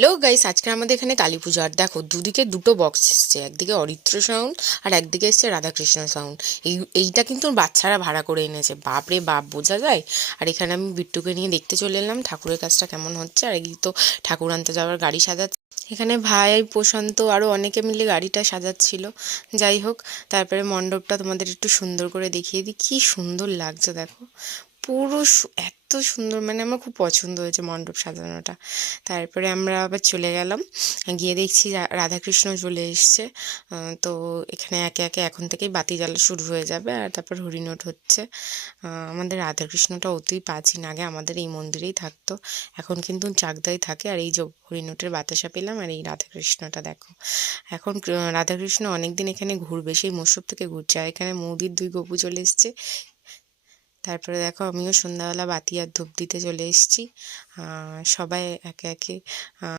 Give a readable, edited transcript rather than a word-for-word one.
Hello guys, আজকে আমাদের এখানে কালী পুজো। আর দেখো, দুদিকে দুটো বক্স এসছে, একদিকে অরিত্র সাউন্ড আর একদিকে এসছে রাধাকৃষ্ণ সাউন্ড। এইটা কিন্তু বাচ্চারা ভাড়া করে এনেছে। বাপ রে বাপ, বোঝা যায়। আর এখানে আমি বিট্টুকে নিয়ে দেখতে চলে এলাম ঠাকুরের কাজটা কেমন হচ্ছে। আর এই তো ঠাকুর আনতে যাওয়ার গাড়ি সাজাচ্ছে। এখানে ভাই, প্রশান্ত আরও অনেকে মিলে গাড়িটা সাজাচ্ছিল। যাই হোক, তারপরে মণ্ডপটা তোমাদের একটু সুন্দর করে দেখিয়ে দিই। কি সুন্দর লাগছে দেখো, পুরো এত সুন্দর, মানে আমার খুব পছন্দ হয়েছে মণ্ডপ সাজানোটা। তারপরে আমরা আবার চলে গেলাম, গিয়ে দেখছি রাধাকৃষ্ণ চলে এসছে। তো এখানে একে একে এখন থেকেই বাতি জ্বালা শুরু হয়ে যাবে। আর তারপর হরিণোট হচ্ছে। আমাদের রাধাকৃষ্ণটা অতি প্রাচীন, আগে আমাদের এই মন্দিরেই থাকতো, এখন কিন্তু চাকদায় থাকে। আর এই যে হরিণোটের বাতাসা পেলাম, আর এই রাধাকৃষ্ণটা দেখো। এখন রাধাকৃষ্ণ অনেকদিন এখানে ঘুরবে, সেই মৌসুম থেকে ঘুরছে। আর এখানে মৌদির দুই গপু চলে এসছে। তারপরে দেখো, আমিও সন্ধ্যাবেলা বাতি আর ধূপ দিতে চলে এসেছি। সবাই একে একে